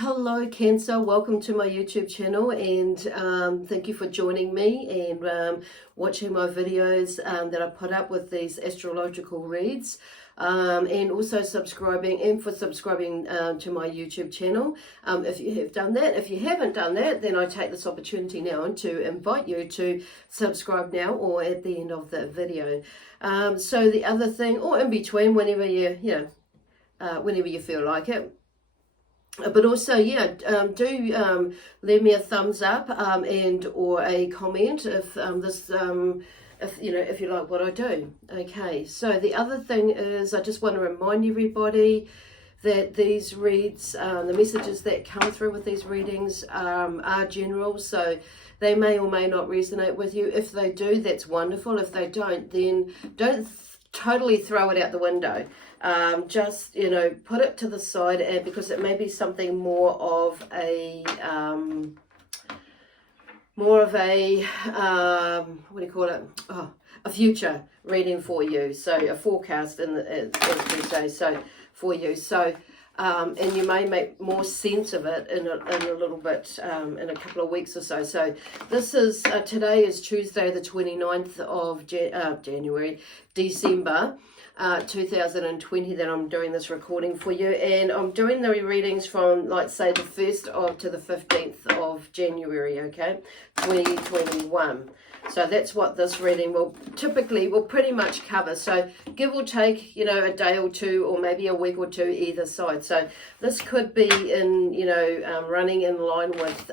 Hello Cancer, welcome to my YouTube channel, and thank you for joining me and watching my videos that I put up with these astrological reads, and also subscribing to my YouTube channel if you have done that. If you haven't done that, then I take this opportunity now to invite you to subscribe now or at the end of the video. So the other thing, or in between, whenever whenever you feel like it. But also, do leave me a thumbs up and or a comment if if you like what I do. Okay, so the other thing is, I just want to remind everybody that these reads, the messages that come through with these readings are general, so they may or may not resonate with you. If they do, that's wonderful. If they don't, then don't totally throw it out the window. Just put it to the side, and because it may be something more of a what do you call it, a future reading for you, so a forecast as we say, so for you, so and you may make more sense of it in a little bit in a couple of weeks or so. So this is today is Tuesday the 29th of December 2020 that I'm doing this recording for you, and I'm doing the readings from, like, say, the 1st to the 15th of January, okay, 2021. So that's what this reading will pretty much cover. So give or take, a day or two, or maybe a week or two either side. So this could be in, running in line with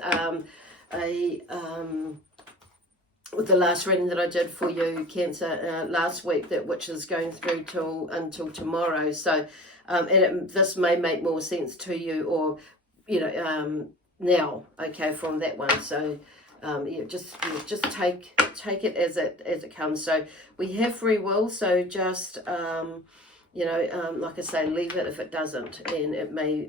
with the last reading that I did for you, Cancer, last week, which is going through until tomorrow. So, this may make more sense to you, or now, okay, from that one. So, just take it as it comes. So we have free will. So just like I say, leave it if it doesn't, and it may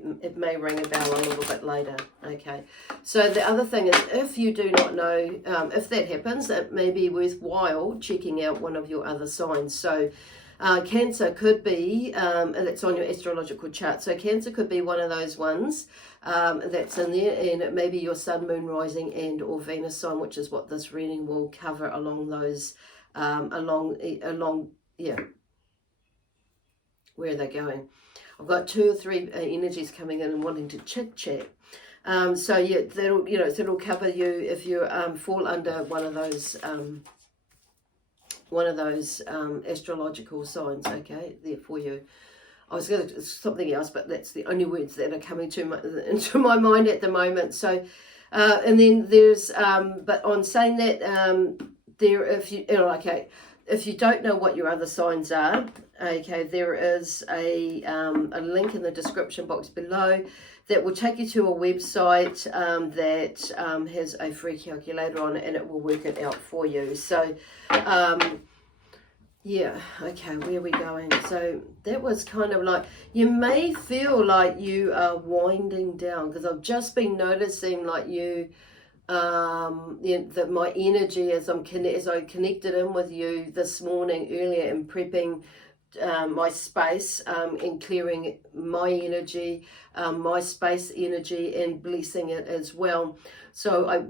ring a bell a little bit later. Okay, so the other thing is, if you do not know, if that happens, it may be worthwhile checking out one of your other signs. So Cancer could be, and it's on your astrological chart, so Cancer could be one of those ones that's in there, and it may be your Sun, Moon, Rising and or Venus sign, which is what this reading will cover along those, where are they going? I've got 2 or 3 energies coming in and wanting to chit chat. So yeah, that'll cover you if you fall under one of those astrological signs. Okay, there for you. I was going to something else, but that's the only words that are coming into my mind at the moment. So, and then there's, but on saying that, if you don't know what your other signs are, okay, there is a link in the description box below that will take you to a website that has a free calculator on it, and it will work it out for you. So, yeah, okay, where are we going? So that was kind of like, you may feel like you are winding down, because I've just been noticing, like, you that my energy as I connected in with you this morning earlier, and prepping my space, and clearing my energy, my space energy, and blessing it as well. So I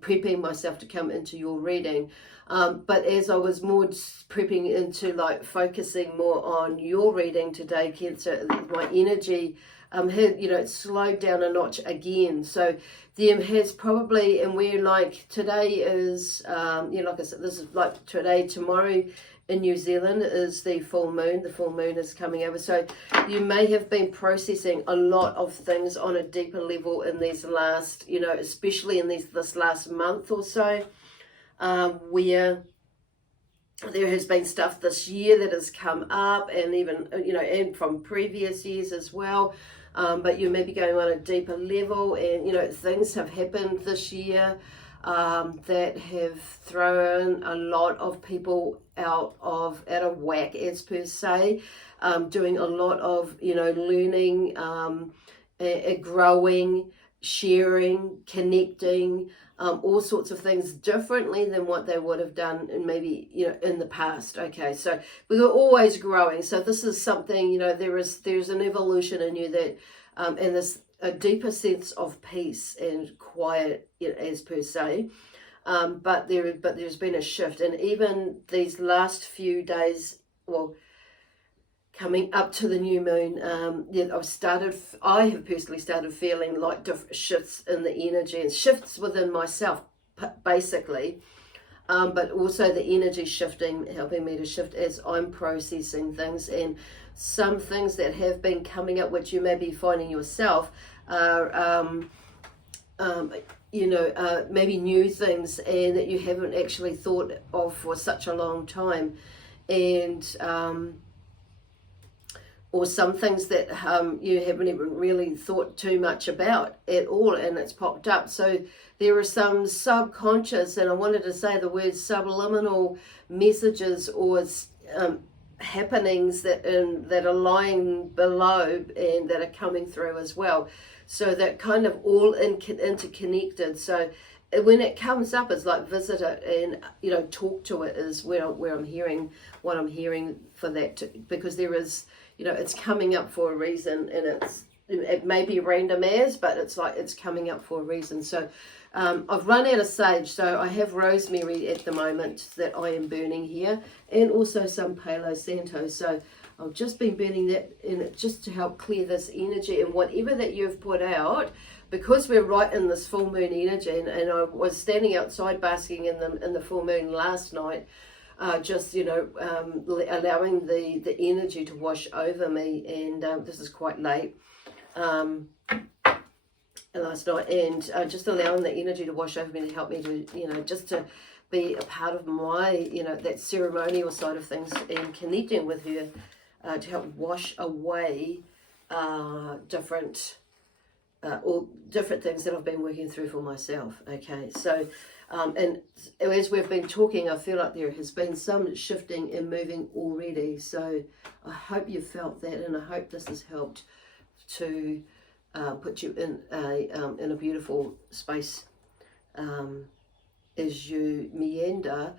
prepping myself to come into your reading, but as I was more prepping into, like, focusing more on your reading today, Cancer, my energy had slowed down a notch again. So there has probably, and we're like, today is like I said, this is like today, tomorrow in New Zealand is the full moon. The full moon is coming over, so you may have been processing a lot of things on a deeper level in these last, especially in this last month or so, where there has been stuff this year that has come up, and even and from previous years as well, but you may be going on a deeper level, and things have happened this year that have thrown a lot of people out of whack, as per se, doing a lot of learning, growing, sharing, connecting, all sorts of things differently than what they would have done in maybe in the past. Okay, so we were always growing, so this is something, there's an evolution in you that and there's a deeper sense of peace and quiet, as per se. But there's been a shift, and even these last few days, well, coming up to the new moon, I have personally started feeling like different shifts in the energy and shifts within myself, basically. But also the energy shifting, helping me to shift as I'm processing things, and some things that have been coming up, which you may be finding yourself, are maybe new things, and that you haven't actually thought of for such a long time, and or some things that you haven't even really thought too much about at all, and it's popped up. So there are some subconscious, and I wanted to say the word subliminal messages or happenings that are lying below and that are coming through as well. So that kind of all interconnected. So when it comes up, it's like visit it and talk to it is where I'm hearing what I'm hearing for that, because there is it's coming up for a reason, and it may be random but it's like it's coming up for a reason. So I've run out of sage, so I have rosemary at the moment that I am burning here, and also some Palo Santo. So I've just been burning that in it just to help clear this energy, and whatever that you've put out, because we're right in this full moon energy, and I was standing outside basking in the full moon last night, just allowing the energy to wash over me, and this is quite late last night, and just allowing the energy to wash over me to help me to just to be a part of my that ceremonial side of things, and connecting with her to help wash away different things that I've been working through for myself. Okay, so and as we've been talking, I feel like there has been some shifting and moving already. So I hope you felt that, and I hope this has helped to put you in a beautiful space as you meander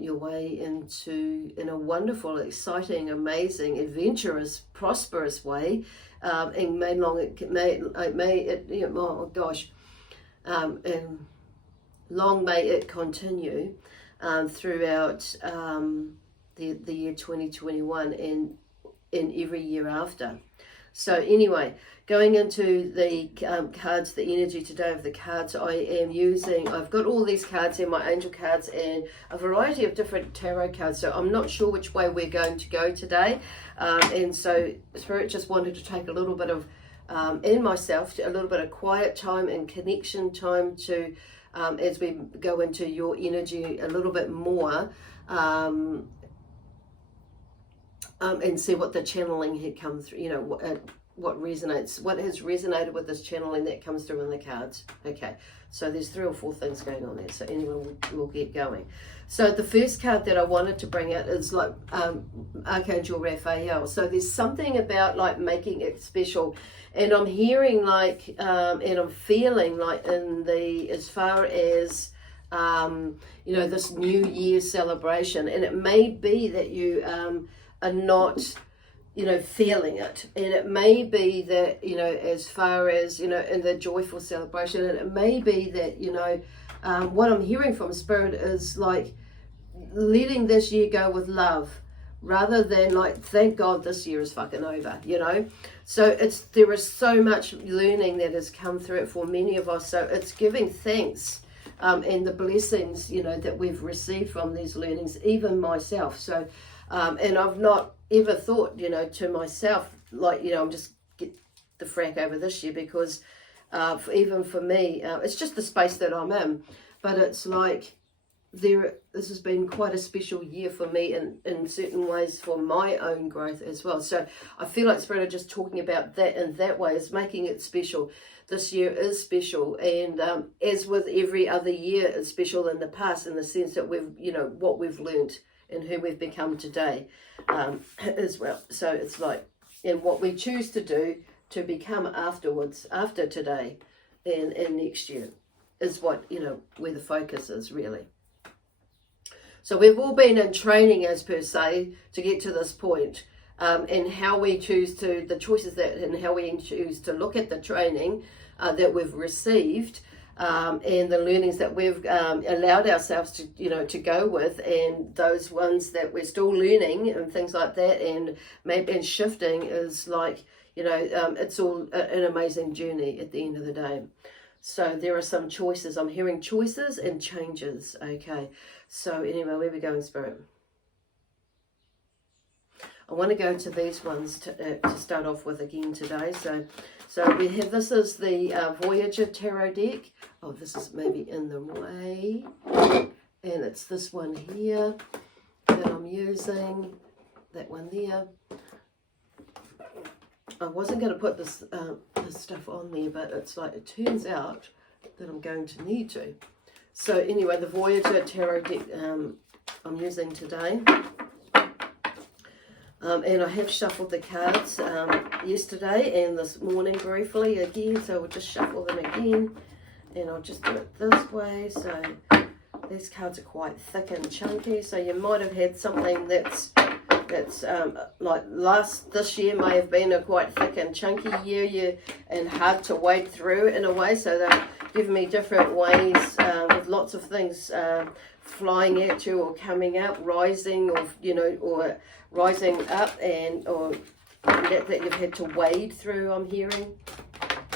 your way in a wonderful, exciting, amazing, adventurous, prosperous way, and long may it continue throughout the year 2021 and every year after. So anyway, going into the cards, the energy today of the cards I am using, I've got all these cards in my angel cards and a variety of different tarot cards. So I'm not sure which way we're going to go today. And so Spirit just wanted to take a little bit of, in myself, a little bit of quiet time and connection time to, as we go into your energy a little bit more, and see what the channeling had come through, what resonates, what has resonated with this channeling that comes through in the cards. Okay, so there's 3 or 4 things going on there. So anyway, we'll get going. So the first card that I wanted to bring out is like Archangel Raphael. So there's something about like making it special, and I'm hearing like, and I'm feeling like as far as this New Year celebration, and it may be that you are not feeling it, and it may be that as far as in the joyful celebration, and it may be that what I'm hearing from Spirit is like letting this year go with love, rather than like thank God this year is fucking over, so there is so much learning that has come through it for many of us, so it's giving thanks and the blessings that we've received from these learnings, even myself. So and I've not ever thought, to myself, like, I'm just get the frack over this year, because even for me, it's just the space that I'm in. But it's like, this has been quite a special year for me in certain ways for my own growth as well. So I feel like Spirit are just talking about that in that way, is making it special. This year is special, and as with every other year, it's special in the past, in the sense that we've, what we've learned and who we've become today as well. So it's like, and what we choose to do to become afterwards, after today and next year, is what, where the focus is really. So we've all been in training, as per se, to get to this point. and how we choose to, the choices that, and how we choose to look at the training that we've received, and the learnings that we've allowed ourselves to, to go with, and those ones that we're still learning and things like that, and maybe and shifting is like, it's all an amazing journey at the end of the day. So there are some choices. I'm hearing choices and changes. Okay. So anyway, where we go in spirit? I want to go to these ones to start off with again today. So we have, this is the Voyager Tarot deck. Oh, this is maybe in the way. And it's this one here that I'm using. That one there. I wasn't going to put this stuff on there, but it's like, it turns out that I'm going to need to. So anyway, the Voyager Tarot deck I'm using today. And I have shuffled the cards yesterday and this morning briefly again, so we'll just shuffle them again, and I'll just do it this way. So these cards are quite thick and chunky, so you might have had something that's like this year may have been a quite thick and chunky year, and hard to wade through in a way. So they're giving me different ways with lots of things flying at you or coming up, rising, or or rising up, and or that you've had to wade through, I'm hearing.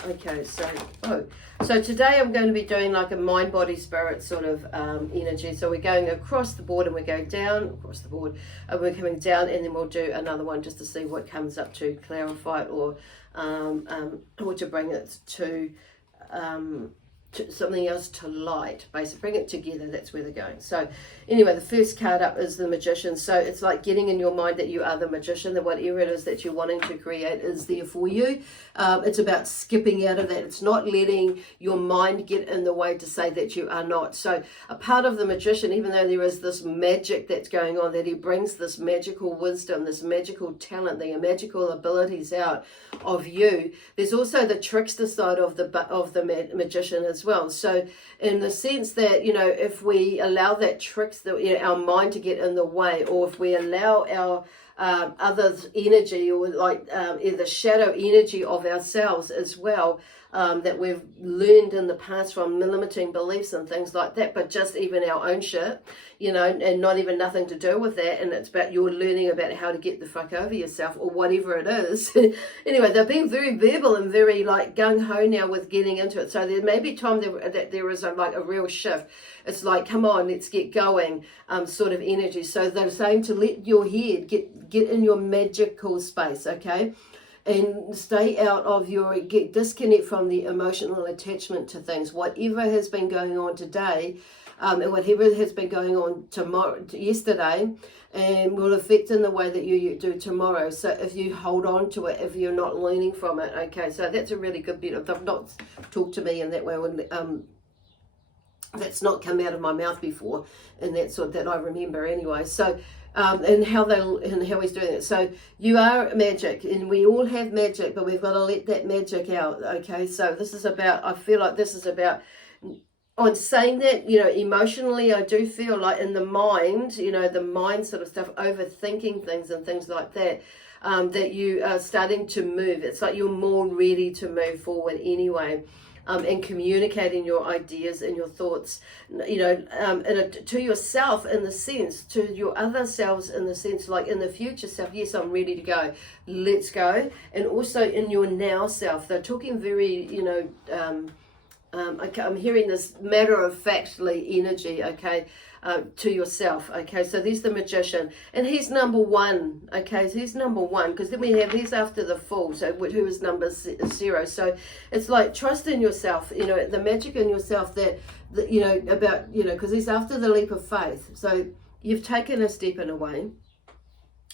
Okay, so today I'm going to be doing like a mind, body, spirit sort of energy. So we're going across the board, and we're going down across the board, and we're coming down, and then we'll do another one just to see what comes up, to clarify it, or to bring it to something else to light, basically bring it together. That's where they're going. So anyway, the first card up is the Magician. So it's like getting in your mind that you are the magician, that whatever it is that you're wanting to create is there for you. It's about skipping out of that. It's not letting your mind get in the way to say that you are not. So a part of the Magician, even though there is this magic that's going on, that he brings this magical wisdom, this magical talent, the magical abilities out of you, there's also the trickster side of the magician as well. So in the sense that, if we allow that our mind to get in the way, or if we allow our others' energy, or like the shadow energy of ourselves as well, that we've learned in the past from limiting beliefs and things like that, but just even our own shit, and not even nothing to do with that, and it's about you're learning about how to get the fuck over yourself, or whatever it is. Anyway, they're being very verbal and very like gung-ho now with getting into it. So there may be time that there is a real shift. It's like, come on, let's get going, sort of energy. So they're saying to let your head get in your magical space, okay? And stay out of disconnect from the emotional attachment to things. Whatever has been going on today, and whatever has been going on yesterday, and will affect in the way that you do tomorrow. So if you hold on to it, if you're not learning from it, okay, so that's a really good bit of, they've not talked to me in that way, that's not come out of my mouth before, and that's what that I remember anyway. So and how he's doing it. So you are magic, and we all have magic, but we've got to let that magic out. Okay, so this is about, I feel like this is about, on saying that, emotionally, I do feel like in the mind, the mind sort of stuff, overthinking things and things like that, that you are starting to move. It's like you're more ready to move forward anyway. And communicating your ideas and your thoughts, to yourself, in the sense, to your other selves, in the sense, like in the future self, yes, I'm ready to go, let's go. And also in your now self, they're talking very, I'm hearing this matter-of-factly energy, okay, to yourself, okay. So there's the Magician, and he's number one, okay. So he's number one, because then he's after the Fool, so who is number 0. So it's like, trust in yourself, the magic in yourself, that about, because he's after the leap of faith. So you've taken a step in a way.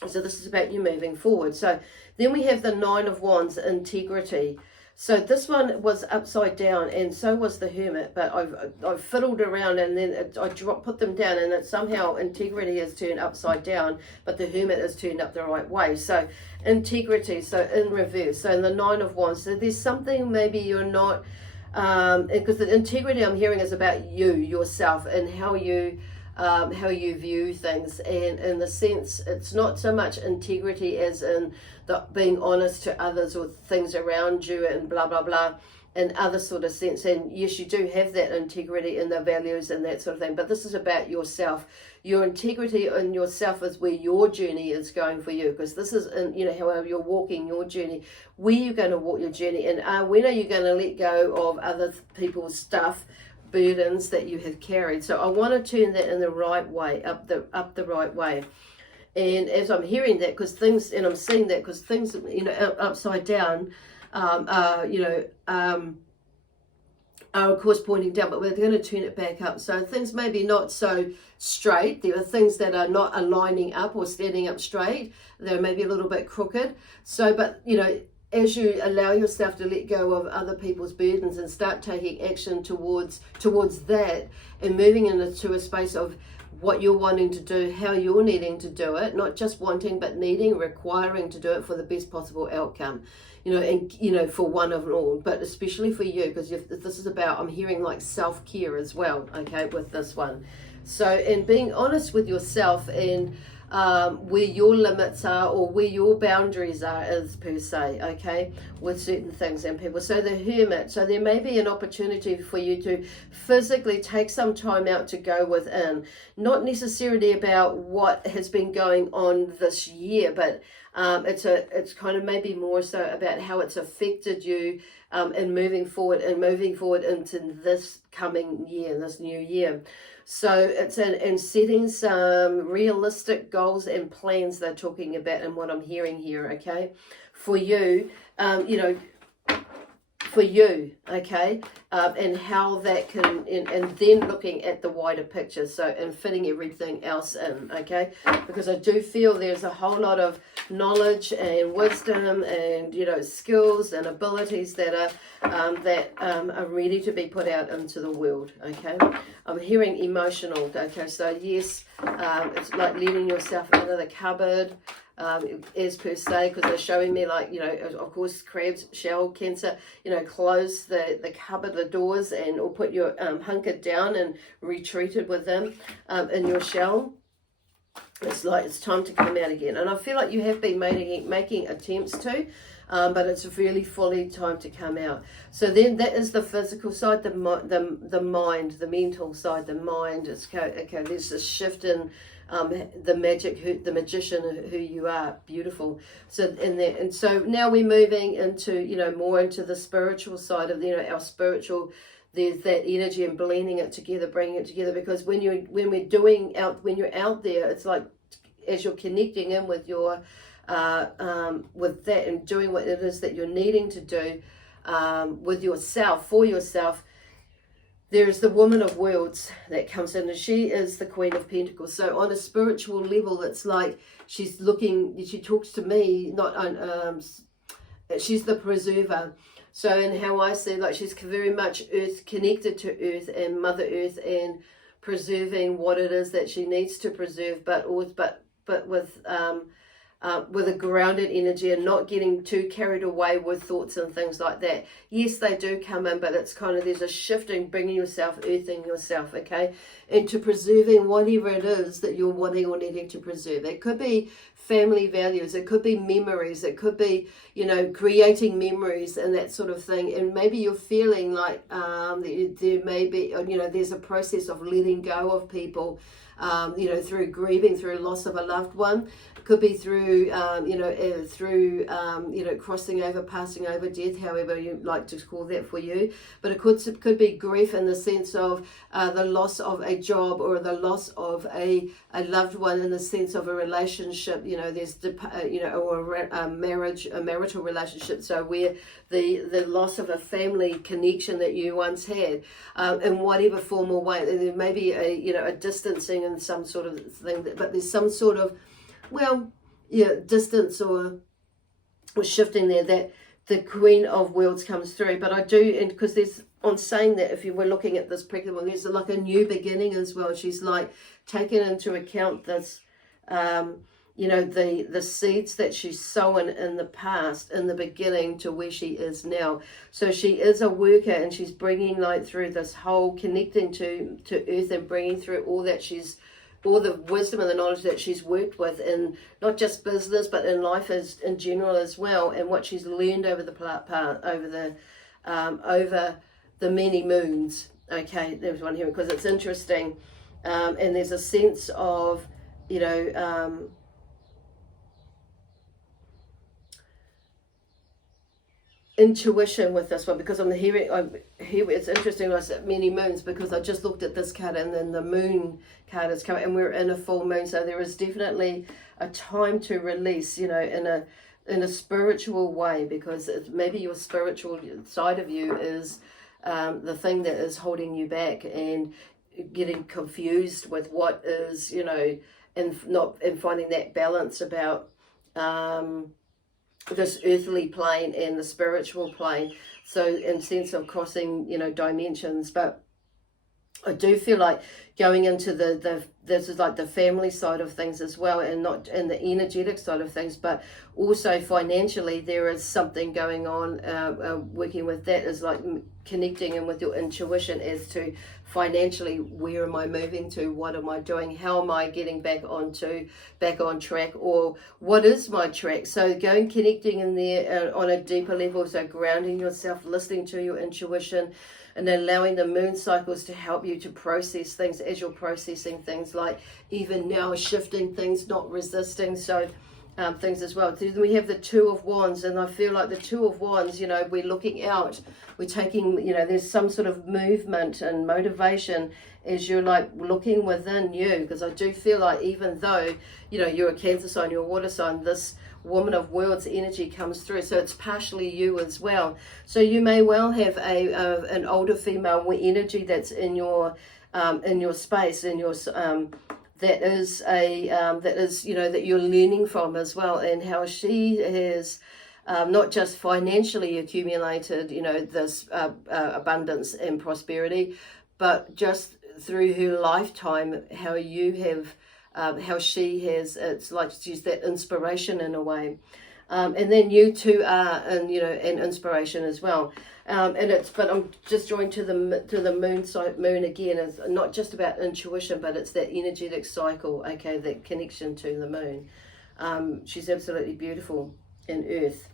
So this is about you moving forward. So then we have the 9 of Wands, integrity. So this one was upside down, and so was the Hermit, but I've fiddled around, and then I put them down, and it somehow integrity is turned upside down, but the Hermit is turned up the right way. So integrity, so in reverse. So in the 9 of Wands, so there's something maybe you're not, because the integrity I'm hearing is about you, yourself, and how you how you view things, and in the sense it's not so much integrity as in being honest to others or things around you and blah blah blah in other sort of sense. And yes, you do have that integrity in the values and that sort of thing, but this is about yourself. Your integrity in yourself is where your journey is going for you, because this is in, you know, however you're walking your journey, where you're going to walk your journey, and when are you going to let go of other people's stuff, burdens that you have carried. So I want to turn that in the right way, up the right way. And as I'm hearing that, because things, and I'm seeing that because things, you know, upside down, are of course pointing down, but we're going to turn it back up. So things maybe not so straight. There are things that are not aligning up or standing up straight. They're maybe a little bit crooked. So, but you know, as you allow yourself to let go of other people's burdens and start taking action towards that, and moving into a space of what you're wanting to do, how you're needing to do it, not just wanting, but needing, requiring to do it for the best possible outcome. You know, and, you know, for one of all, but especially for you, because this is about, I'm hearing like self-care as well, okay, with this one. So, and being honest with yourself and where your limits are or where your boundaries are is per se, okay, with certain things and people. So the Hermit, so there may be an opportunity for you to physically take some time out to go within, not necessarily about what has been going on this year, but it's kind of maybe more so about how it's affected you in moving forward into this coming year, this new year. So it's in setting some realistic goals and plans they're talking about, and what I'm hearing here, okay, for you, okay, and how that can, and then looking at the wider picture, so, and fitting everything else in, okay, because I do feel there's a whole lot of knowledge and wisdom and, you know, skills and abilities that are ready to be put out into the world, okay. I'm hearing emotional, okay, so yes, it's like letting yourself out of the cupboard, as per se, because they're showing me, like, you know, of course, crabs, shell, Cancer, you know, close the cupboard, the doors, and or put your hunkered down and retreated within in your shell. It's like it's time to come out again, and I feel like you have been making attempts to, but it's really fully time to come out. So then that is the physical side, the mind, the mental side, the mind. It's okay. There's this shift in the magician who you are, beautiful. So and so now we're moving into, you know, more into the spiritual side of, you know, our spiritual. There's that energy and blending it together, bringing it together, because when you're out there, it's like as you're connecting in with your with that and doing what it is that you're needing to do with yourself, for yourself. There's the Woman of Worlds that comes in, and she is the Queen of Pentacles. So on a spiritual level, it's like she talks to me, not on, she's the preserver. So in how I see, like, she's very much earth, connected to earth and Mother Earth, and preserving what it is that she needs to preserve, but with a grounded energy and not getting too carried away with thoughts and things like that. Yes, they do come in, but it's kind of, there's a shifting, bringing yourself, earthing yourself, okay, into preserving whatever it is that you're wanting or needing to preserve. It could be family values, it could be memories, it could be, you know, creating memories and that sort of thing. And maybe you're feeling like there may be, you know, there's a process of letting go of people, you know, through grieving, through loss of a loved one. It could be through, crossing over, passing over, death, however you like to call that for you. But it could be grief in the sense of the loss of a job, or the loss of a loved one in the sense of a relationship. You know, there's, or a marital relationship. So where the loss of a family connection that you once had, in whatever form or way. There may be a distancing and some sort of thing, but there's some sort of, distance or shifting there that the Queen of Worlds comes through. But I do, and because there's, on saying that, if you were looking at this pregnant one, there's like a new beginning as well. She's like taken into account this, you know, the seeds that she's sown in the past, in the beginning, to where she is now. So she is a worker, and she's bringing light through this whole connecting to earth, and bringing through all that she's, all the wisdom and the knowledge that she's worked with in not just business but in life as in general as well, and what she's learned over the over the many moons. Okay, there's one here because it's interesting, and there's a sense of, you know, intuition with this one, because I'm hearing it's interesting. I said many moons because I just looked at this card, and then the moon card is coming, and we're in a full moon, so there is definitely a time to release, you know, in a spiritual way, because maybe your spiritual side of you is the thing that is holding you back and getting confused with what is, you know, and finding that balance about this earthly plane and the spiritual plane. So in sense of crossing, you know, dimensions. But I do feel like going into this is like the family side of things as well, and not in the energetic side of things, but also financially there is something going on. Working with that is like connecting in with your intuition as to financially, where am I moving to, what am I doing, how am I getting back on track, or what is my track. So going connecting in there on a deeper level, so grounding yourself, listening to your intuition, and allowing the moon cycles to help you to process things as you're processing things, like even now shifting things, not resisting. So things as well. Then we have the Two of Wands, and I feel like the Two of Wands, you know, we're looking out, we're taking, you know, there's some sort of movement and motivation as you're like looking within you, because I do feel like even though, you know, you're a Cancer sign, you're a water sign, this Woman of Worlds energy comes through, so it's partially you as well. So you may well have an older female energy that's in your space, in your that is, you know, that you're learning from as well, and how she has not just financially accumulated, you know, this abundance and prosperity, but just through her lifetime, how you have, how she has, it's like she's that inspiration in a way. And then you two are, and you know, an inspiration as well. And it's, but I'm just drawing to the moon again. It's not just about intuition, but it's that energetic cycle. Okay, that connection to the moon. She's absolutely beautiful in Earth.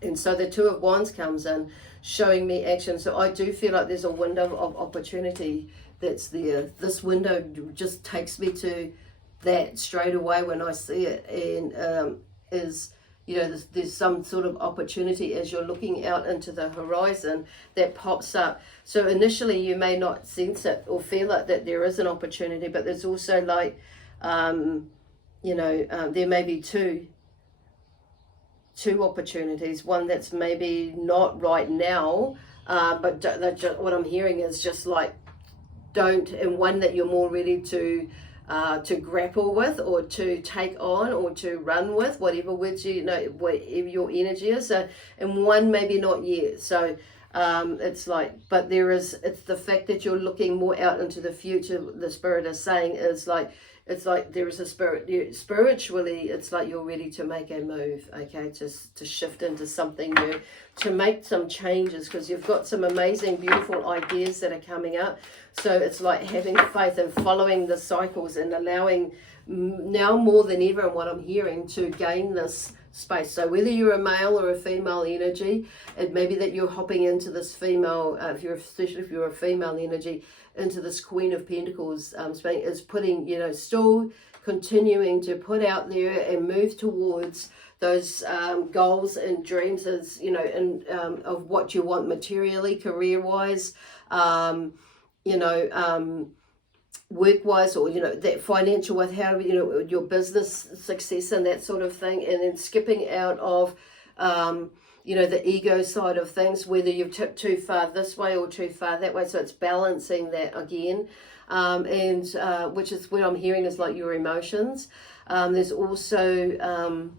And so the Two of Wands comes in, showing me action. So I do feel like there's a window of opportunity that's there. This window just takes me to that straight away when I see it, and is, you know, there's some sort of opportunity as you're looking out into the horizon that pops up. So initially you may not sense it or feel it, that there is an opportunity, but there's also like, you know, there may be two opportunities. One that's maybe not right now, but what I'm hearing is just like and one that you're more ready to grapple with, or to take on, or to run with, whatever words you know, whatever your energy is. So, and one maybe not yet. So it's like, but it's the fact that you're looking more out into the future. The Spirit is saying is like, it's like there is a spirit, spiritually, it's like you're ready to make a move, okay, to shift into something new, to make some changes, because you've got some amazing, beautiful ideas that are coming up. So it's like having faith and following the cycles, and allowing, now more than ever, and what I'm hearing, to gain this space. So whether you're a male or a female energy, it may be that you're hopping into this female, especially if you're a female energy, into this Queen of Pentacles is putting, you know, still continuing to put out there and move towards those goals and dreams, as you know, and of what you want materially, career-wise, you know, work-wise, or you know, that financial, with how, you know, your business success and that sort of thing, and then skipping out of you know, the ego side of things, whether you've tipped too far this way or too far that way. So it's balancing that again, and which is what I'm hearing is like your emotions. There's also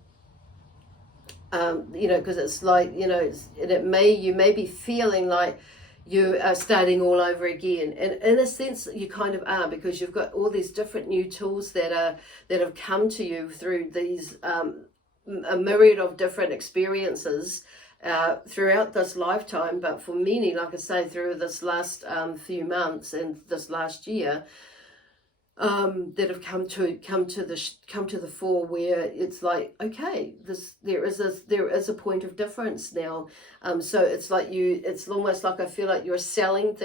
you know, because it's like, you know, you may be feeling like, you are starting all over again. And in a sense, you kind of are, because you've got all these different new tools that have come to you through these a myriad of different experiences throughout this lifetime. But for many, like I say, through this last few months and this last year, that have come to the fore, where it's like, okay, there is a point of difference now. So it's like it's almost like I feel like you're selling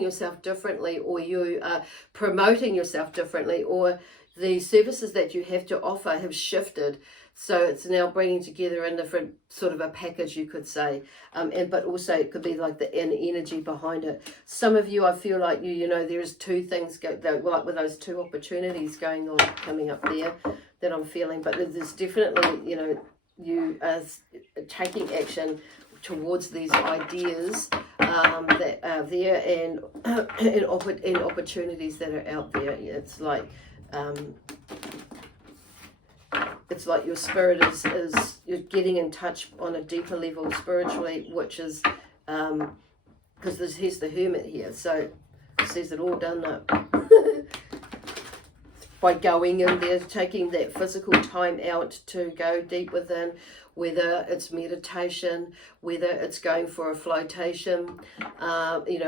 yourself differently, or you are promoting yourself differently, or the services that you have to offer have shifted. So it's now bringing together a different sort of a package, you could say. But also it could be like the energy behind it. Some of you, I feel like there's two things like with those two opportunities going on, coming up there, that I'm feeling. But there's definitely, you are taking action towards these ideas that are there, and opportunities that are out there. It's like your spirit is you're getting in touch on a deeper level spiritually, which is because here's the Hermit here, so it says it all, doesn't it? By going in there, taking that physical time out to go deep within, whether it's meditation, whether it's going for a flotation, in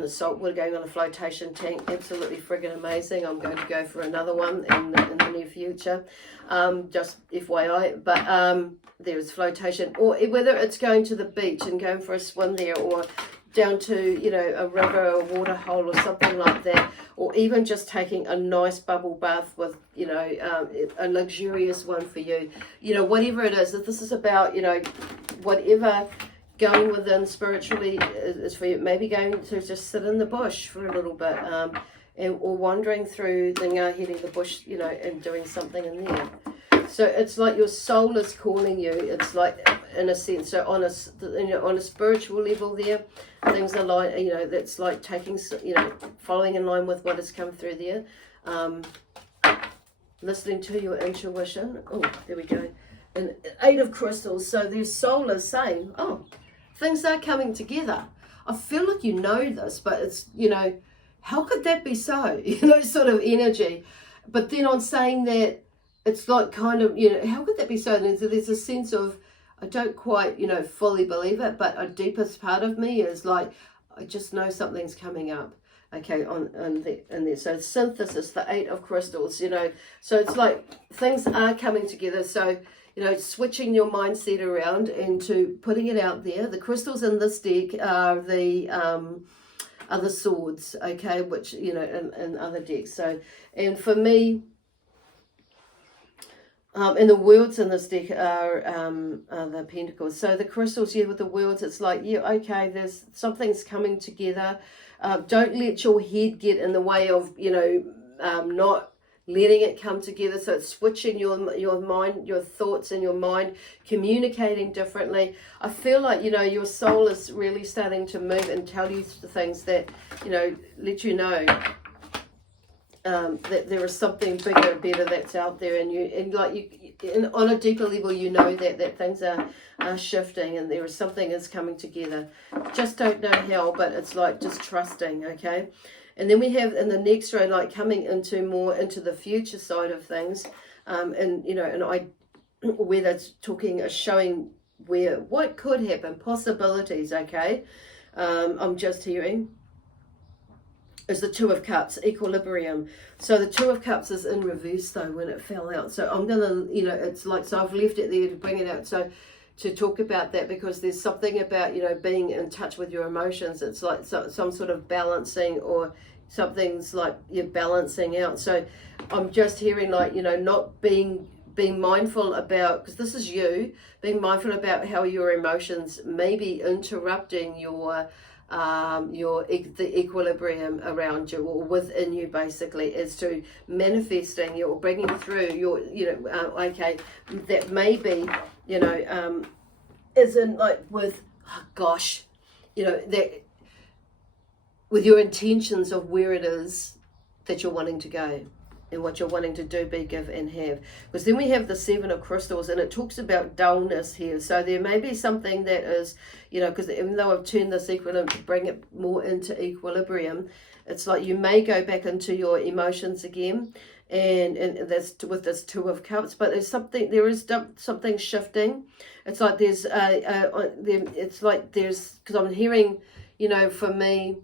the salt water, going on a flotation tank, absolutely friggin' amazing. I'm going to go for another one in the near future, just FYI. But there's flotation, or whether it's going to the beach and going for a swim there, or down to a river or water hole or something like that, or even just taking a nice bubble bath with a luxurious one for you, whatever it is. If this is about whatever going within spiritually is for you, maybe going to just sit in the bush for a little bit, or wandering through the hitting the bush, and doing something in there. So it's like your soul is calling you. It's like, in a sense, so on a spiritual level there, things are like, that's like taking, following in line with what has come through there. Listening to your intuition. Oh, there we go. And 8 of Crystals. So their soul is saying, oh, things are coming together. I feel like this, but it's, how could that be so? Sort of energy. But then on saying that, it's like kind of, how could that be so? There's a sense of, I don't quite, fully believe it, but a deepest part of me is like, I just know something's coming up. Okay, in there. So synthesis, the 8 of Crystals, so it's like things are coming together. So, switching your mindset around into putting it out there. The crystals in this deck are the swords, okay, which, in other decks. So, and for me, and the worlds in this deck are the Pentacles. So the crystals, with the worlds, it's like, okay, there's something's coming together. Don't let your head get in the way of, not letting it come together. So it's switching your mind, your thoughts in your mind, communicating differently. I feel like, your soul is really starting to move and tell you the things that, let you know that there is something bigger and better that's out there, and on a deeper level, that things are shifting, and there is something is coming together. Just don't know how, but it's like just trusting, okay? And then we have in the next row, like coming more into the future side of things, where that's showing what could happen, possibilities, okay? I'm just hearing is the 2 of Cups, equilibrium. So the 2 of Cups is in reverse though when it fell out. So I'm gonna, it's like, so I've left it there to bring it out. So to talk about that, because there's something about, being in touch with your emotions. It's like some sort of balancing, or something's like you're balancing out. So I'm just hearing like, not being mindful about, because this is you, being mindful about how your emotions may be interrupting the equilibrium around you or within you, basically, as to manifesting you or bringing through your, okay, that maybe, isn't like with, oh gosh, that with your intentions of where it is that you're wanting to go. and what you're wanting to do, be, give, and have. Because then we have the 7 of crystals, and it talks about dullness here. So there may be something that is, you know, because even though I've turned this equilibrium to bring it more into equilibrium, it's like you may go back into your emotions again, and that's with this 2 of cups. But there is something shifting. It's like there's it's like there's, because I'm hearing, you know, for me,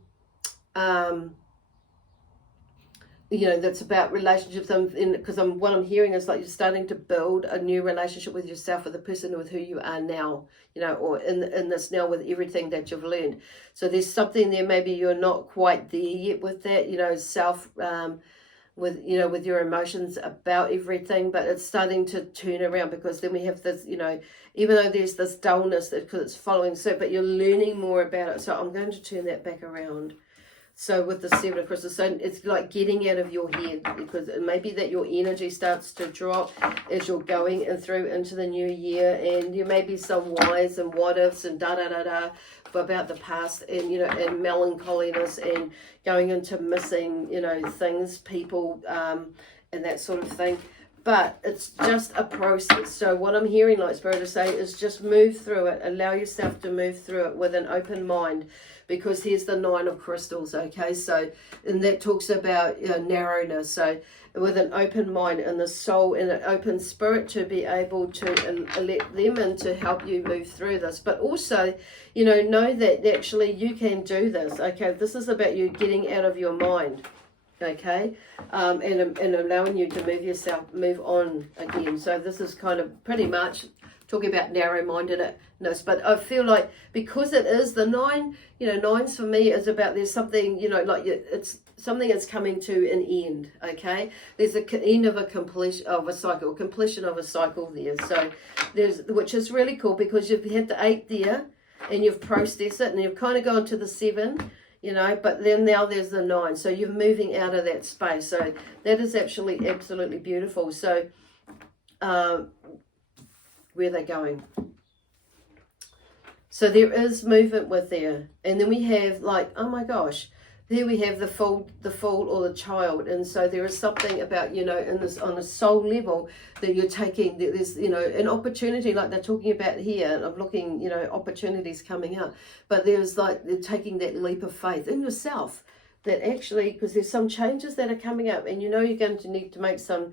you know, that's about relationships. Because what I'm hearing is like you're starting to build a new relationship with yourself, with the person with who you are now, you know, or in this now with everything that you've learned. So there's something there, maybe you're not quite there yet with that, you know, with, you know, with your emotions about everything, but it's starting to turn around, because then we have this, you know, even though there's this dullness because it's following suit, but you're learning more about it. So I'm going to turn that back around. So with the 7 of crystals, so it's like getting out of your head, because it may be that your energy starts to drop as you're going through into the new year, and there may be some whys and what ifs and about the past, and, you know, and melancholiness, and going into missing, you know, things, people, and that sort of thing. But it's just a process. So what I'm hearing, like Spirit is saying, is just move through it. Allow yourself to move through it with an open mind, because here's the 9 of crystals, okay? So, and that talks about, you know, narrowness. So with an open mind and the soul and an open spirit to be able to let them in to help you move through this. But also, you know that actually you can do this, okay? This is about you getting out of your mind, okay? And allowing you to move on again. So this is kind of pretty much talking about narrow-mindedness, but I feel like because it is the 9, you know, 9s for me is about, there's something, you know, like it's something that's coming to an end, okay? There's an end of a completion of a cycle there. So which is really cool, because you've had the 8 there, and you've processed it, and you've kind of gone to the 7, you know, but then now there's the 9. So you're moving out of that space. So that is actually absolutely beautiful. So, where they're going. So there is movement with there. And then we have, like, oh my gosh, there we have the fool or the child. And so there is something about, you know, in this, on a soul level, that you're taking, there's, you know, an opportunity, like they're talking about here, and I'm looking, you know, opportunities coming up. But there's like, they're taking that leap of faith in yourself, that actually, because there's some changes that are coming up, and you know you're going to need to make some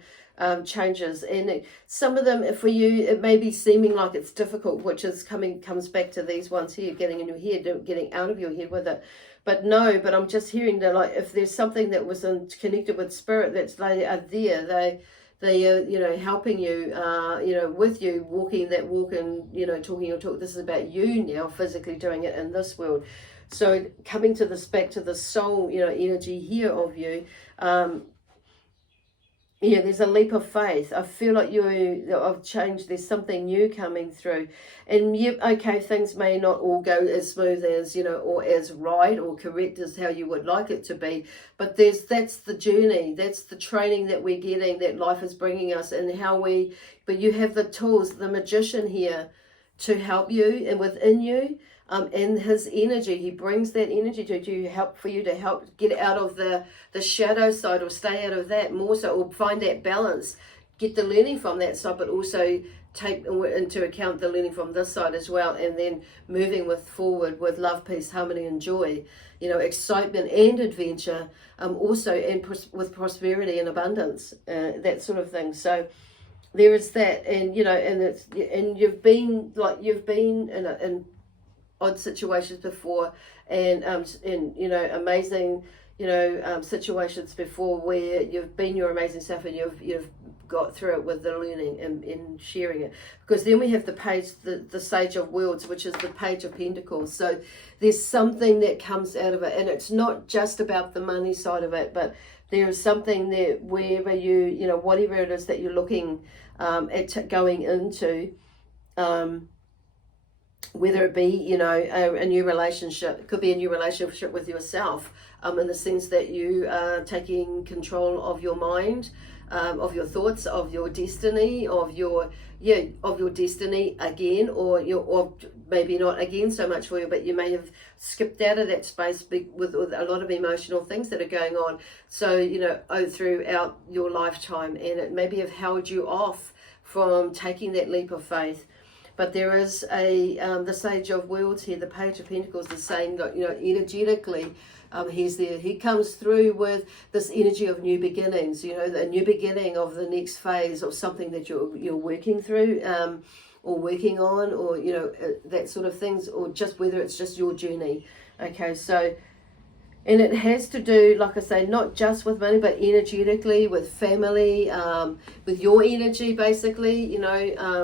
changes, and some of them, for you, it may be seeming like it's difficult, which is comes back to these ones here, getting in your head, getting out of your head with it. But no, but I'm just hearing that, like, if there's something that was connected with spirit, that's they are there, they are, you know, helping you, you know, with you, walking that walk, and, you know, talking your talk. This is about you now, physically doing it in this world. So coming to this, back to the soul, you know, energy here of you, yeah, there's a leap of faith. I feel like I've changed. There's something new coming through. And yep, okay, things may not all go as smooth as, you know, or as right or correct as how you would like it to be. But that's the journey. That's the training that we're getting, that life is bringing us, and but you have the tools, the magician here, to help you and within you. And his energy, he brings that energy to you, for you to help get out of the shadow side, or stay out of that more so, or find that balance, get the learning from that side, but also take into account the learning from this side as well, and then moving forward with love, peace, harmony, and joy, you know, excitement and adventure, also, and with prosperity and abundance, that sort of thing. So there is that, and, you know, and you've been in odd situations before, and you know, amazing, you know, situations before, where you've been your amazing self, and you've got through it with the learning and sharing it. Because then we have the page, the Sage of Worlds, which is the Page of Pentacles. So there's something that comes out of it, and it's not just about the money side of it, but there is something that wherever you know, whatever it is that you're looking at going into, whether it be, you know, a new relationship. It could be a new relationship with yourself, in the sense that you are taking control of your mind, of your thoughts, of your destiny, of your destiny again, or maybe not again so much for you, but you may have skipped out of that space with a lot of emotional things that are going on. So, you know, throughout your lifetime, and it maybe have held you off from taking that leap of faith. But there is the Sage of Worlds here, the Page of Pentacles, is saying that, you know, energetically, he's there. He comes through with this energy of new beginnings, you know, the new beginning of the next phase of something that you're working through, or working on, or, you know, that sort of things, or just whether it's just your journey. Okay, so, and it has to do, like I say, not just with money, but energetically, with family, with your energy, basically, you know,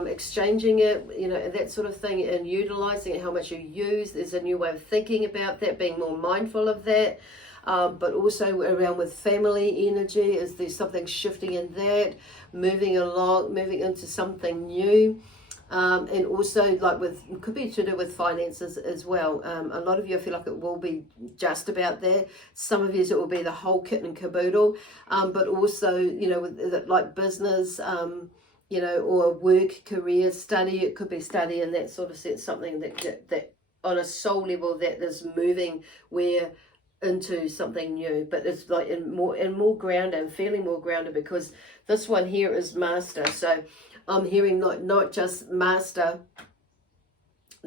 exchanging it, you know, that sort of thing, and utilizing it, how much you use. There's a new way of thinking about that, being more mindful of that. But also around with family energy, is there's something shifting in that, moving along, moving into something new. And also, like, it could be to do with finances as well. A lot of you, I feel like it will be just about that. Some of you, it will be the whole kit and caboodle. But also, you know, with like business, you know, or work, career, study. It could be study in that sort of sense, something that on a soul level that is moving into something new, but it's like in more grounded, and feeling more grounded, because this one here is Master. So I'm hearing not just master,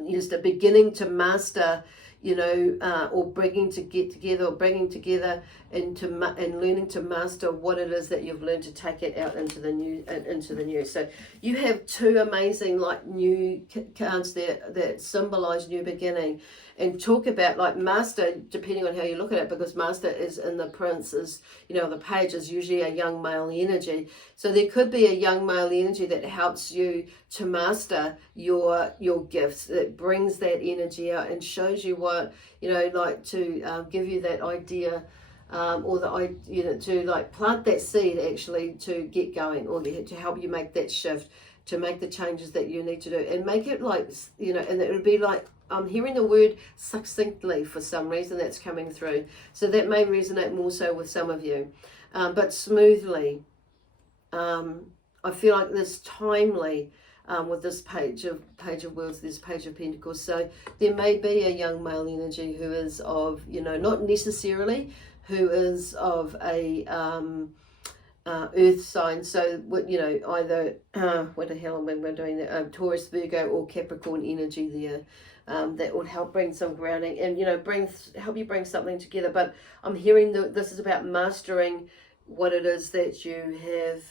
just a beginning to master, you know, or bringing together and learning to master what it is that you've learned, to take it out into the new. So you have two amazing, like, new cards there that symbolize new beginning, and talk about, like, master, depending on how you look at it, because master is in the Prince, is, you know, the page is usually a young male energy. So there could be a young male energy that helps you to master your gifts, that brings that energy out and shows you what, you know, like, to give you that idea, or you know, to, like, plant that seed actually to get going, or to help you make that shift, to make the changes that you need to do, and make it, like, you know, and it would be like, I'm hearing the word succinctly for some reason that's coming through. So that may resonate more so with some of you, but smoothly. I feel like this timely, with this page of Worlds, this Page of Pentacles. So there may be a young male energy who is of, you know, not necessarily who is of a earth sign. So, you know, either what the hell am I doing there? Taurus, Virgo, or Capricorn energy there. That would help bring some grounding, and, you know, help you bring something together. But I'm hearing that this is about mastering what it is that you have,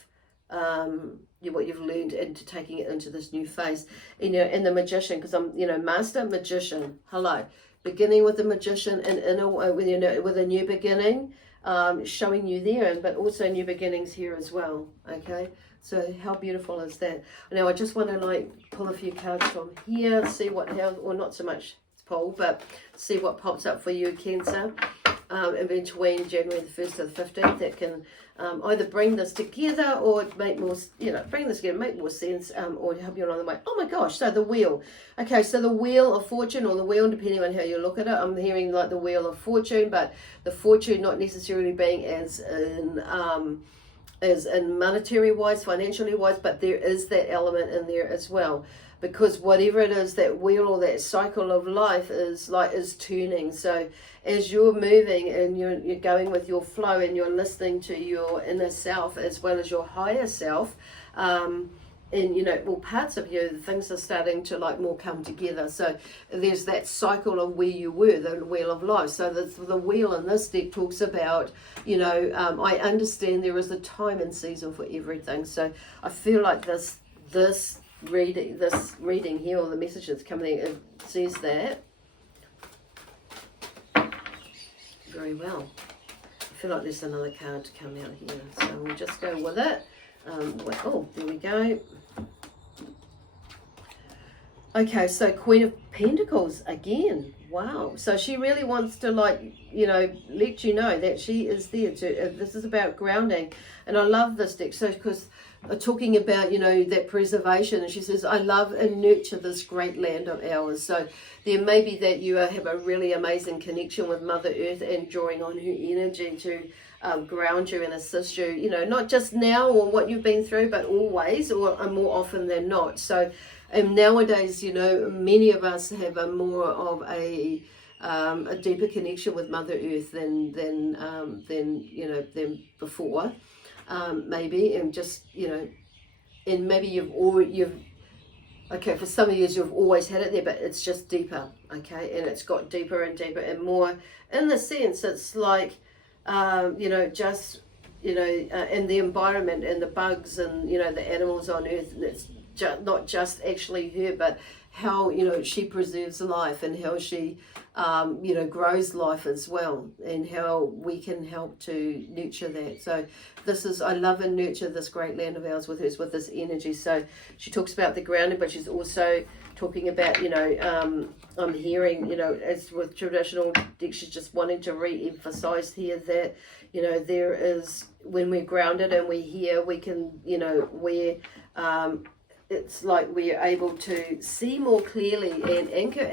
what you've learned, into taking it into this new phase. You know, and the Magician, because I'm, you know, Master, Magician, hello, beginning with the Magician, and with a new beginning, showing you there, but also new beginnings here as well. Okay. So how beautiful is that? Now I just want to, like, pull a few cards from here, see or not so much pull, but see what pops up for you, Cancer, in between January the 1st to the 15th, that can either bring this together, or make more, you know, bring this together, make more sense, or help you along the way. Oh my gosh, so the Wheel. Okay, so the Wheel of Fortune, or the Wheel, depending on how you look at it. I'm hearing, like, the Wheel of Fortune, but the fortune not necessarily being as in monetary wise, financially wise, but there is that element in there as well, because whatever it is, that wheel or that cycle of life is turning. So as you're moving and you're going with your flow, and you're listening to your inner self as well as your higher self, and, you know, well, parts of you, things are starting to, like, more come together. So there's that cycle of where you were, the wheel of life. So the wheel in this deck talks about, you know, I understand there is a time and season for everything. So I feel like this reading here, or the message that's coming in, it says that very well. I feel like there's another card to come out here, so we'll just go with it. Oh, there we go. Okay, so Queen of Pentacles again. Wow. So she really wants to, like, you know, let you know that she is there to, this is about grounding. And I love this deck. So, because talking about, you know, that preservation, and she says, I love and nurture this great land of ours. So there may be that you have a really amazing connection with Mother Earth, and drawing on her energy to ground you and assist you, you know, not just now or what you've been through, but always, or more often than not. So And nowadays, you know, many of us have a more of a deeper connection with Mother Earth than you know, than before, maybe, and just, you know, and maybe you've okay, for some of you you've always had it there, but it's just deeper, okay, and it's got deeper and deeper and more. In the sense, it's like, you know, just, you know, in the environment and the bugs and, you know, the animals on Earth, and it's not just actually her, but how, you know, she preserves life and how she, you know, grows life as well, and how we can help to nurture that. So this is, I love and nurture this great land of ours with her, with this energy. So she talks about the grounding, but she's also talking about, you know, I'm hearing, you know, as with traditional deck, she's just wanting to re-emphasize here that, you know, there is, when we're grounded and we're here, we can, you know, we're, it's like we're able to see more clearly and anchor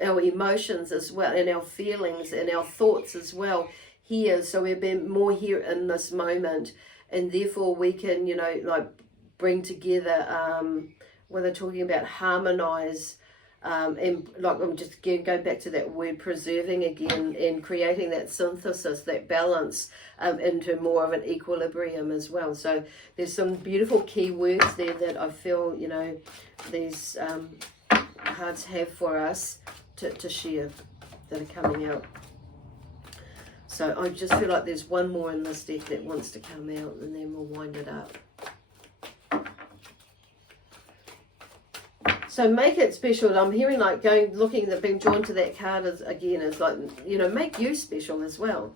our emotions as well, and our feelings and our thoughts as well here. So we've been more here in this moment, and therefore we can, you know, like bring together, when they're talking about harmonize, and like I'm just going back to that word preserving again, and creating that synthesis, that balance, into more of an equilibrium as well. So there's some beautiful key words there that I feel, you know, these cards have for us to share that are coming out. So I just feel like there's one more in this deck that wants to come out, and then we'll wind it up. So make it special. I'm hearing like looking, being drawn to that card is like, you know, make you special as well.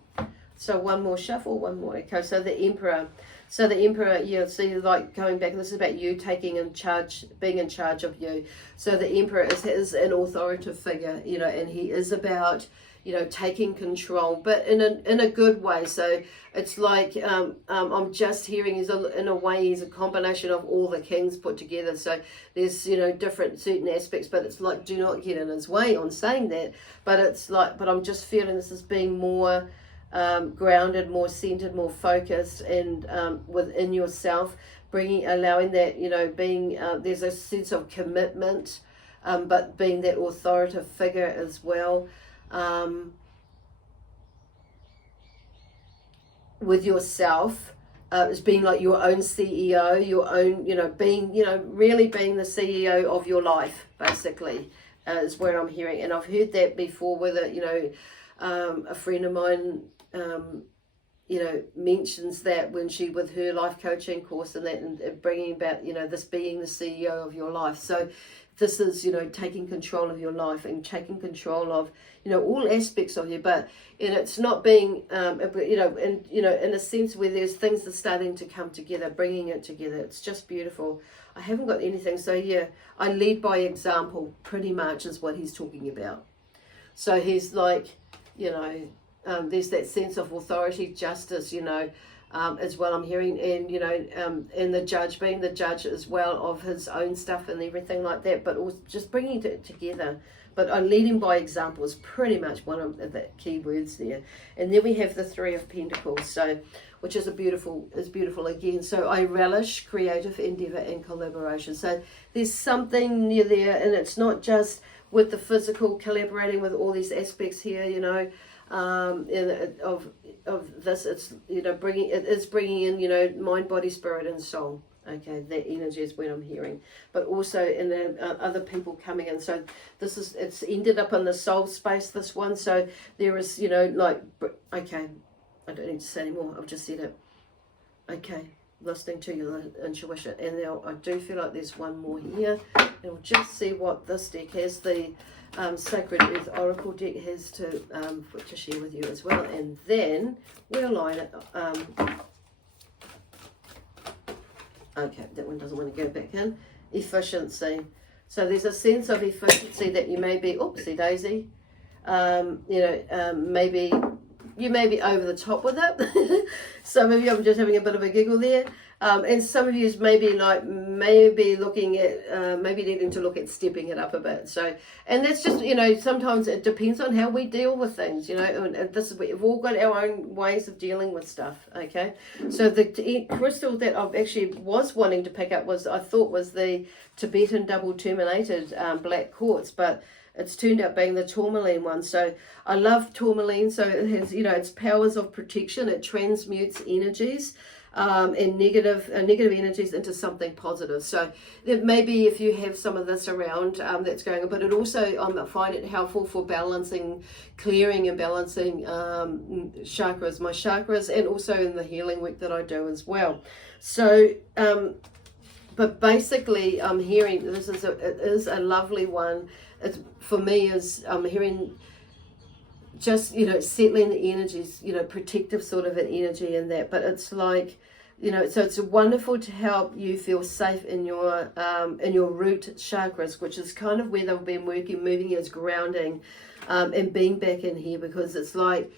So one more shuffle, one more echo. So the Emperor. So the Emperor, you see, like going back, this is about you taking in charge, being in charge of you. So the Emperor is an authoritative figure, you know, and he is about, you know, taking control, but in a good way. So it's like, I'm just hearing, in a way, he's a combination of all the kings put together. So there's, you know, different certain aspects, but it's like, do not get in his way on saying that. But it's like, but I'm just feeling this as being more grounded, more centered, more focused, and within yourself, allowing that, you know, being, there's a sense of commitment, but being that authoritative figure as well. With yourself, as being like your own CEO, your own, you know, being, you know, really being the CEO of your life, basically, is what I'm hearing. And I've heard that before, whether, you know, a friend of mine, you know, mentions that when she, with her life coaching course and that, and bringing about, you know, this being the CEO of your life. So this is, you know, taking control of your life and taking control of, you know, all aspects of you. But, and it's not being, you know, and, you know, in a sense where there's things that are starting to come together, bringing it together. It's just beautiful. I haven't got anything. So yeah, I lead by example, pretty much is what he's talking about. So he's like, you know, there's that sense of authority, justice, you know, as well, I'm hearing, and, you know, and the judge, being the judge as well of his own stuff and everything like that, but also just bringing it together. But I lead him by example is pretty much one of the key words there. And then we have the Three of Pentacles, so, which is beautiful again. So I relish creative endeavor and collaboration. So there's something near there, and it's not just with the physical, collaborating with all these aspects here, you know, of this, it's, you know, bringing in, you know, mind, body, spirit, and soul. Okay, that energy is what I'm hearing, but also in the other people coming in. So this is, it's ended up in the soul space, this one. So there is, you know, like, okay, I don't need to say anymore. I've just said it. Okay, listening to your intuition. And now I do feel like there's one more here, and we'll just see what this deck has. The Sacred Earth Oracle deck has to share with you as well, and then we'll line it. Okay, that one doesn't want to go back in. Efficiency. So there's a sense of efficiency that you may be, oopsie daisy, you know, maybe you may be over the top with it. So maybe I'm just having a bit of a giggle there. And some of you maybe looking at, maybe needing to look at stepping it up a bit. So, and that's just, sometimes it depends on how we deal with things, and this is, we've all got our own ways of dealing with stuff, okay? So the crystal that I actually was wanting to pick up I thought was the Tibetan double terminated black quartz, but it's turned out being the tourmaline one. So I love tourmaline. So it has, its powers of protection. It transmutes energies and negative energies into something positive. So it maybe if you have some of this around that's going on, but it also I find it helpful for balancing, clearing and balancing chakras, my chakras, and also in the healing work that I do as well. So but basically I'm hearing it is a lovely one. It's, for me, is I'm hearing just, settling the energies, protective sort of an energy in that. But it's like, so it's wonderful to help you feel safe in your root chakras, which is kind of where they've been moving as grounding and being back in here, because it's like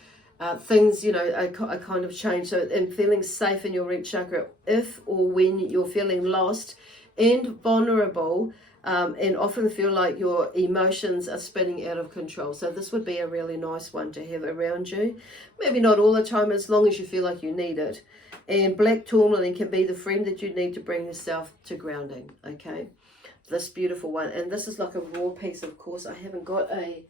things, are kind of changed. So, and feeling safe in your root chakra, if or when you're feeling lost and vulnerable, and often feel like your emotions are spinning out of control. So this would be a really nice one to have around you. Maybe not all the time, as long as you feel like you need it. And black tourmaline can be the friend that you need to bring yourself to grounding, okay? This beautiful one. And this is like a raw piece, of course. I haven't got a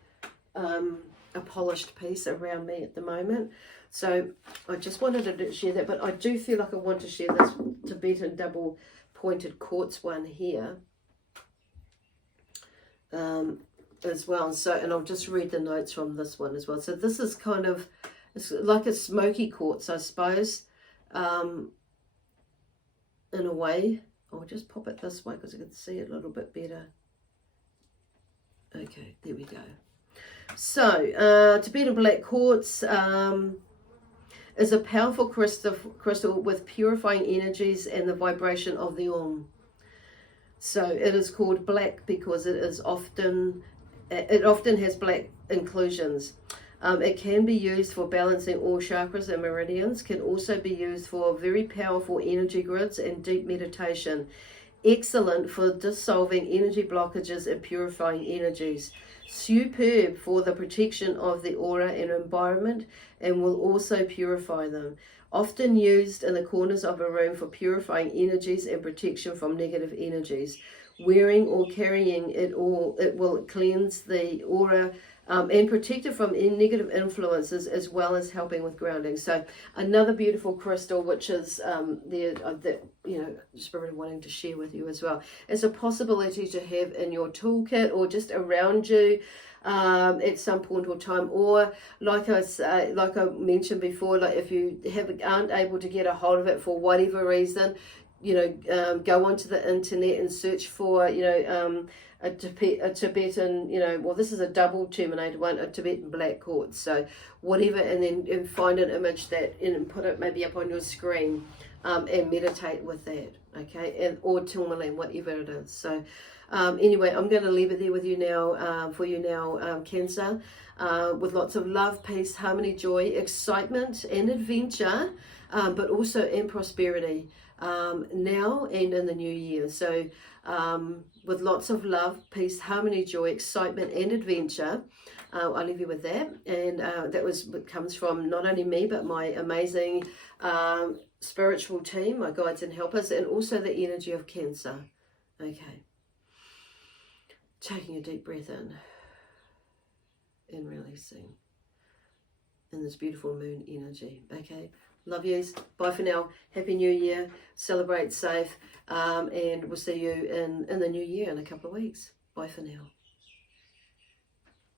polished piece around me at the moment. So I just wanted to share that. But I do feel like I want to share this Tibetan double pointed quartz one here. As well. So, and I'll just read the notes from this one as well. So this is kind of, it's like a smoky quartz, I suppose, in a way. I'll just pop it this way because I can see it a little bit better. Okay, there we go. So Tibetan black quartz is a powerful crystal with purifying energies and the vibration of the Om. So it is called black because it often has black inclusions. It can be used for balancing all chakras and meridians, can also be used for very powerful energy grids and deep meditation. Excellent for dissolving energy blockages and purifying energies. Superb for the protection of the aura and environment, and will also purify them. Often used in the corners of a room for purifying energies and protection from negative energies. Wearing or carrying it will cleanse the aura and protect it from negative influences, as well as helping with grounding. So another beautiful crystal, which is Spirit wanting to share with you as well. It's a possibility to have in your toolkit or just around you at some point or time, or like I mentioned before, like if you aren't able to get a hold of it for whatever reason, go onto the internet and search for a Tibetan, well, this is a double terminated one, a Tibetan black quartz. So whatever, and then find an image and put it maybe up on your screen and meditate with that, okay, or tourmaline, whatever it is. So anyway, I'm going to leave it there with you now, for you now, Cancer, with lots of love, peace, harmony, joy, excitement, and adventure, but also in prosperity now and in the new year. So with lots of love, peace, harmony, joy, excitement, and adventure. I'll leave you with that. And that comes from not only me, but my amazing spiritual team, my guides and helpers, and also the energy of Cancer. Okay. Taking a deep breath in and releasing in this beautiful moon energy. Okay. Love yous. Bye for now. Happy New Year. Celebrate safe. And we'll see you in the new year in a couple of weeks. Bye for now.